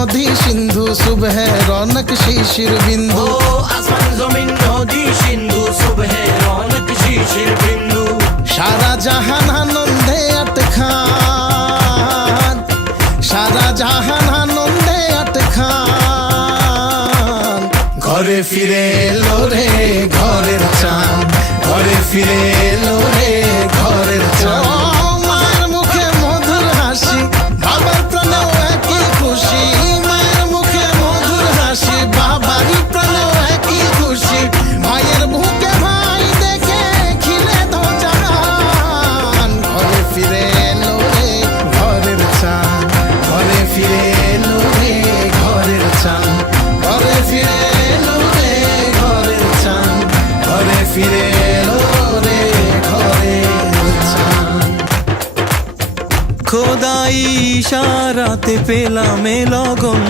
নদী সিন্ধু সুবহে রৌনক শিশির বিন্দু। আসমান জমিন নদী সিন্ধু সুবহে রৌনক শিশির বিন্দু। সারা জাহান আনন্দে আটখান, সারা জাহান আনন্দে আটখান। ঘরে ফিরে এলো রে ঘরের চাঁদ, ঘরে ফিরে এলো রে ঘরের চাঁদ। মায়ের মুখে মধুর হাসি, বাবার প্রাণেও একই খুশি। মায়ের মুখে মধুর হাসি, বাবারই প্রাণেও একই খুশি। ভাইয়ের বুকে ভাই দেখে খিলে তো জান। ঘরে ফিরে এলো রে ঘরের চাঁদ, ঘরে ফিরে এলো রে ঘরের চাঁদ। ঘরে ফিরে এলো রে ঘরের চাঁদ, ঘরে ফিরে এলো রে ঘরের চাঁদ। খোদাই ইশারাতে পেলাম এ লগন,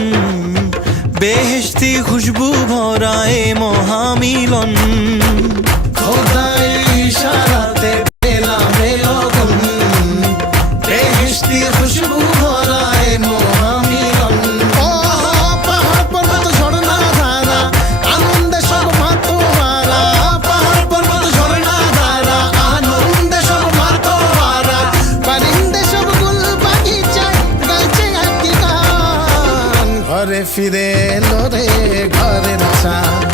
বেহেশতি খুশবু ভরা এ মহামিলন। খোদাই ইশারাতে পেলাম এ লগন, বেহেশতি খুশবু ভরা এ মহামিলন। ও পাহাড় পর্বত ঝরনা ধারা, আনন্দে সব মাতোয়ারা। পাহাড় পর্বত ঝরনা ধারা, আনন্দে সব মাতোয়ারা। পারিন্দে সব গুল বাগিচায় গাইছে একই গান। ঘরে ফিরে এলো রে ঘরের চাঁদ,